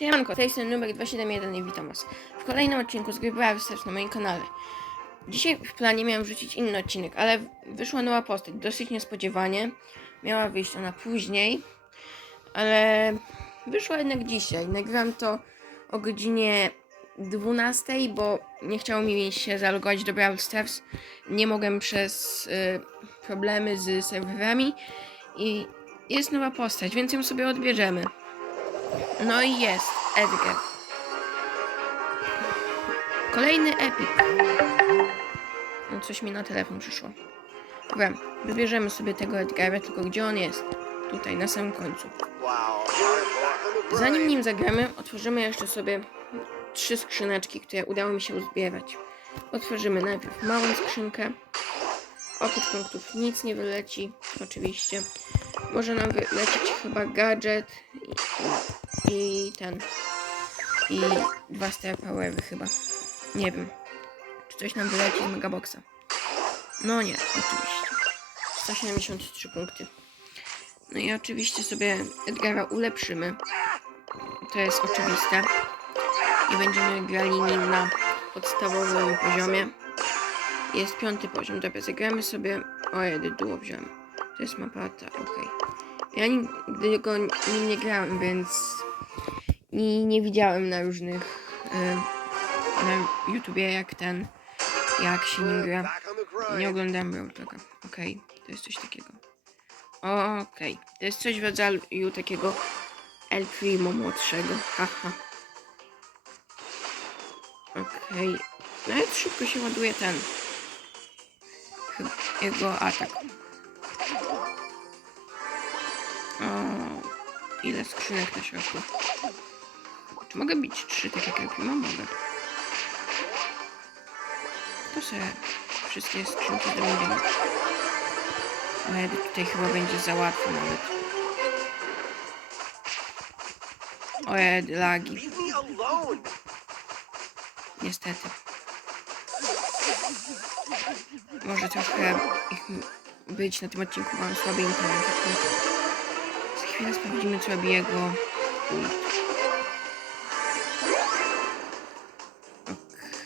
Siemanko, to jest numer 271 i witam was w kolejnym odcinku z gry Stars na moim kanale. Dzisiaj w planie miałem wrzucić inny odcinek, ale wyszła nowa postać, dosyć niespodziewanie. Miała wyjść ona później, ale wyszła jednak dzisiaj. Nagrywam to o godzinie 12, bo nie chciało mi się zalogować do Brawl Stars. Nie mogłem przez y, problemy z serwerami i jest nowa postać, więc ją sobie odbierzemy. No i jest Edgar. Kolejny epik. No coś mi na telefon przyszło. Dobra, wybierzemy sobie tego Edgara, tylko gdzie on jest? Tutaj, na samym końcu. Zanim nim zagramy, otworzymy jeszcze sobie trzy skrzyneczki, które udało mi się uzbierać. Otworzymy najpierw małą skrzynkę. Oprócz punktów nic nie wyleci, oczywiście. Może nam wylecieć chyba gadżet i, i ten. I dwa star powery chyba. Nie wiem. Czy coś nam wyleci z megaboxa. No nie, oczywiście. 173 punkty. No i oczywiście sobie Edgara ulepszymy. To jest oczywiste. I będziemy grali nim na podstawowym poziomie. Jest piąty poziom. Dobra, zagramy sobie. O, jedy duo wziąłem. To jest mapa ta, okej. Ja nigdy go nim nie grałem, więc i nie widziałem na różnych e, na YouTubie jak ten, jak się nim gra. Nie oglądam Brawl Talka. Okej, to jest coś takiego. Okej, to jest coś w rodzaju takiego El Primo młodszego. Haha. Okej. Nawet szybko się ładuje ten. Jego atak. Ile skrzynek na środku. Czy mogę bić trzy takie jak No mogę. To sobie wszystkie skrzynki zdobędziemy. Ale tutaj chyba będzie za łatwo nawet. Ojej, lagi. Niestety. Może trochę ich być na tym odcinku, mam słaby internet. Chwilę sprawdzimy, co robi jego.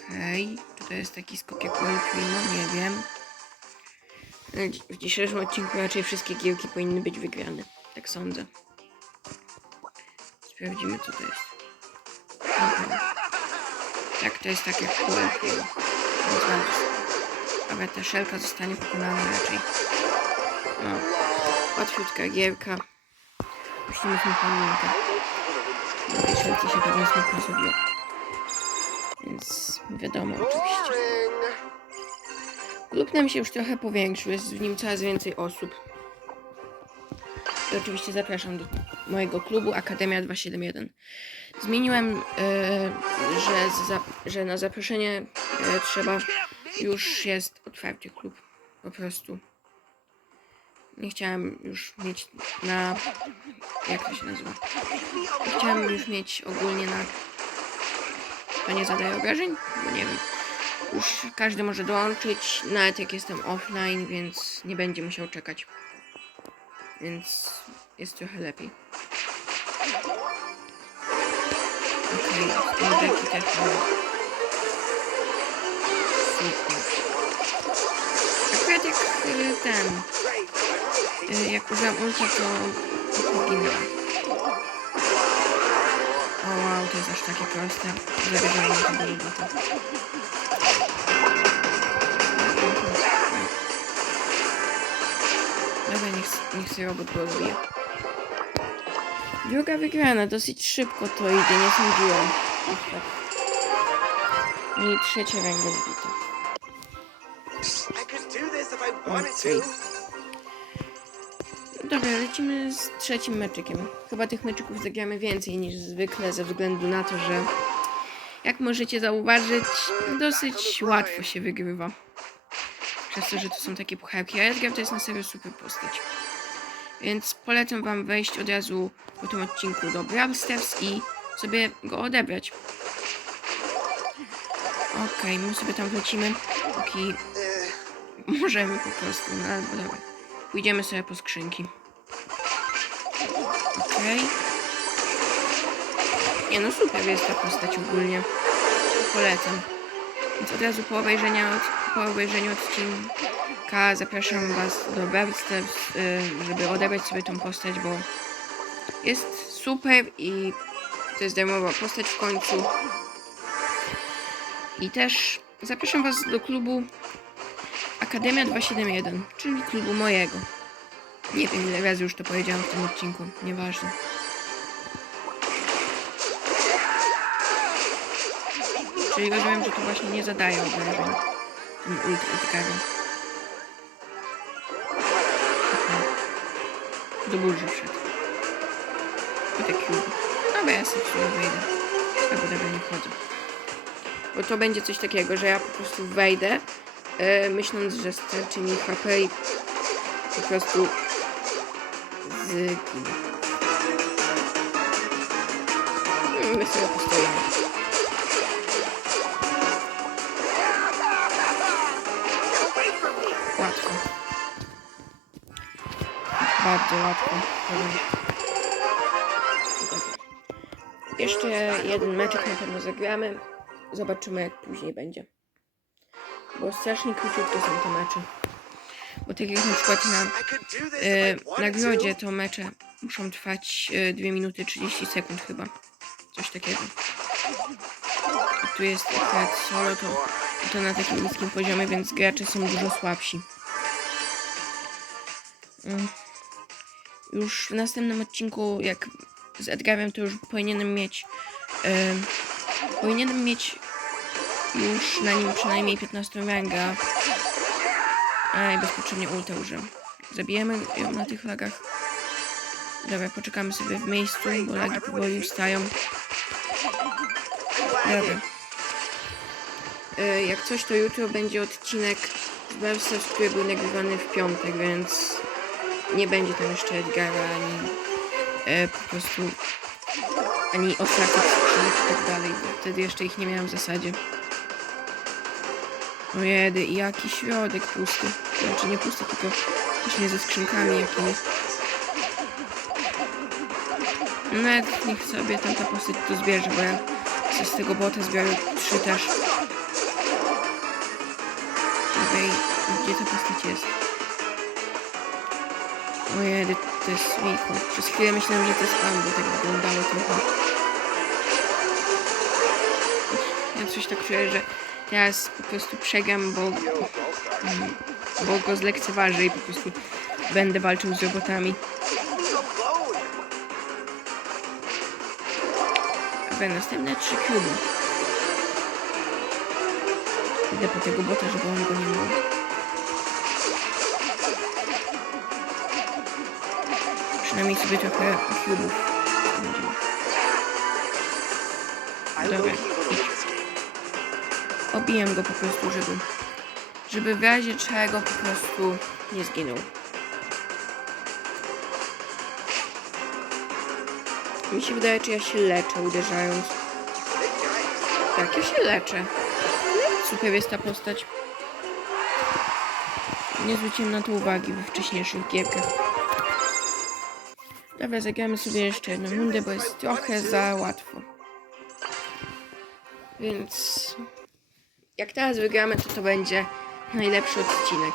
Okej. Czy to jest taki skok jak Primo? Nie wiem. W dzisiejszym odcinku raczej wszystkie gierki powinny być wygrane. Tak sądzę. Sprawdzimy, co to jest. Dobra. Tak, to jest tak jak zaraz. Ale ta szelka zostanie pokonana raczej. No. Łatwiutka gierka. Musimy w pamiętać. Tej szelki się pewnie smutno zrobiło. Więc wiadomo oczywiście. Klub nam się już trochę powiększył, jest w nim coraz więcej osób. I oczywiście zapraszam do mojego klubu Akademia 271. Zmieniłem, e, że, za, że na zaproszenie e, trzeba już jest otwarty klub. Po prostu. Nie chciałem już mieć na. Jak to się nazywa? Nie chciałem już mieć ogólnie na. To nie zadaje obrażeń? Bo nie wiem. Już każdy może dołączyć, nawet jak jestem offline, więc nie będzie musiał czekać. Więc jest trochę lepiej. Okej, okay, Jackie też. Super. Akurat jak y, ten, jak użyłam ulta, to zginęłam. O wow, to jest aż takie proste. Zabierzemy tego robota. Dobra, niech, niech sobie robot go odbije. Druga wygrana, dosyć szybko to idzie, nie sądziłem. Tak. I trzecie rękę wbite. I could do this if I wanted to. Dobra, lecimy z trzecim meczykiem. Chyba tych meczyków zagramy więcej niż zwykle, ze względu na to, że jak możecie zauważyć, dosyć łatwo się wygrywa. Przez to, że to są takie pucharki. A Edgar to jest na serio super postać. Więc polecam wam wejść od razu po tym odcinku do Brawl i sobie go odebrać. Okej, my sobie tam wlecimy, póki możemy po prostu, no albo dobra. Pójdziemy sobie po skrzynki. Okej. Nie no, super jest ta postać ogólnie. Polecam. Więc od razu po obejrzeniu, od, po obejrzeniu odcinka zapraszam Was do Stars, y, żeby odebrać sobie tą postać, bo jest super i to jest darmowa postać w końcu. I też zapraszam Was do klubu Akademia 271, czyli klubu mojego. Nie wiem ile razy już to powiedziałam w tym odcinku, nieważne. Czyli rozumiem, że to właśnie nie zadaje obrażeń. Ten ultra Edgaru. Do burzy wszedł. Po te cube. Dobra, ja sobie wejdę. Albo dobra, nie wchodzę. Bo to będzie coś takiego, że ja po prostu wejdę, e, myśląc, że starczy mi HP i po prostu zginę. Mm, My sobie postoimy. Łatwo. Bardzo łatwo. Jeszcze jeden meczek na pewno zagramy. Zobaczymy jak później będzie. Bo strasznie króciutkie są te mecze. Bo tak jak na przykład na I e, I wanted nagrodzie to. mecze muszą trwać e, 2 minuty 30 sekund chyba. Coś takiego. A tu jest akurat solo, to, to na takim niskim poziomie, więc gracze są dużo słabsi. Mm. Już w następnym odcinku, jak z Edgarem, to już powinienem mieć e, powinienem mieć już na nim przynajmniej 15 ranga. Aj, bezpotrzebnie ulta użyłem. Zabijemy ją na tych lagach. Dobra, poczekamy sobie w miejscu, bo lagi powoli ustają. Dobra. E, Jak coś, to jutro będzie odcinek z Stars, który był nagrywany w piątek, więc nie będzie tam jeszcze Edgara, ani e, po prostu ani skrzynek i tak dalej, wtedy jeszcze ich nie miałem w zasadzie. Jedy, jaki środek pusty. Znaczy nie pusty, tylko właśnie ze skrzynkami jakimiś. Nawet niech sobie tamta postać to zbierze, bo ja z tego bota zbiorę trzy też. Okej, gdzie ta postać jest? O jedy, to jest Miko. Przez chwilę myślałem, że to jest pan, bo tak wyglądało trochę. Ja coś tak czuję, że teraz po prostu przegram, bo, bo go zlekceważę i po prostu będę walczył z robotami. Dobra, następne trzy kluby. Idę po tego bota, żeby on go nie miał. Przynajmniej sobie trochę. I Dobra. Game. Obijem go po prostu, żeby, żeby w razie czego po prostu nie zginął. Mi się wydaje, czy ja się leczę uderzając. Tak, ja się leczę. Super jest ta postać. Nie zwróciłem na to uwagi we wcześniejszych gierkach. Dobra, zagramy sobie jeszcze jedną rundę, bo jest trochę za łatwo. Więc jak teraz wygramy, to to będzie najlepszy odcinek.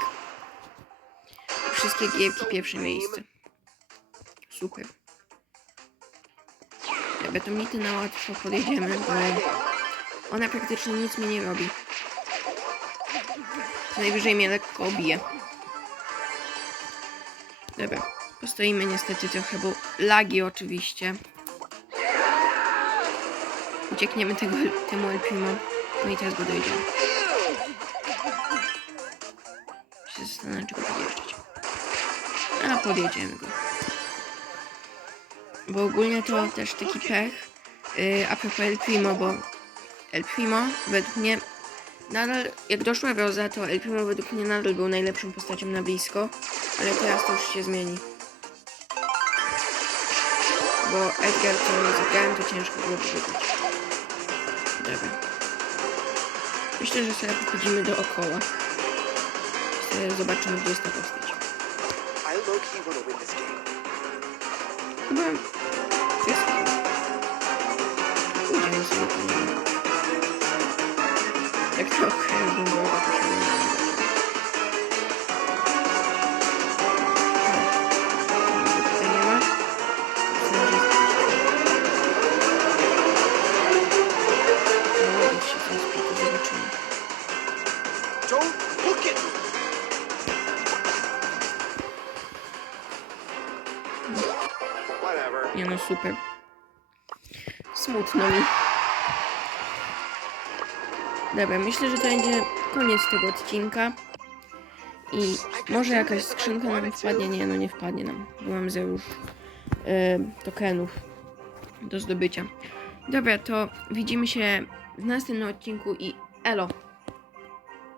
Wszystkie gierki pierwsze miejsce. Super. Dobra, to mity na łatwo podjedziemy, bo ona praktycznie nic mi nie robi. Najwyżej mnie lekko obije. Dobra, postoimy niestety trochę, bo lagi oczywiście. Uciekniemy tego, temu El Primo. No i teraz go dojedziemy. Się zastanawiam, czy go podjeżdżać. A, podjedziemy go. Bo ogólnie to też taki pech. Yy, a propos El Primo, bo El Primo według mnie nadal, jak doszła Roza, to El Primo według mnie nadal był najlepszą postacią na blisko, ale teraz to już się zmieni. Bo Edgar, co zagrałem, to ciężko było wygrać. Dobra. Myślę, że sobie pochodzimy dookoła. Zobaczymy, gdzie jest ta postać. Chyba... Jest... Pójdziemy sobie po. Jak to poszedłem. Może Smutno mi. Dobra, myślę, że to będzie koniec tego odcinka. I może jakaś skrzynka nam wpadnie. Nie, no nie wpadnie nam. Bo mam zero już e, tokenów do zdobycia. Dobra, to widzimy się w następnym odcinku i elo!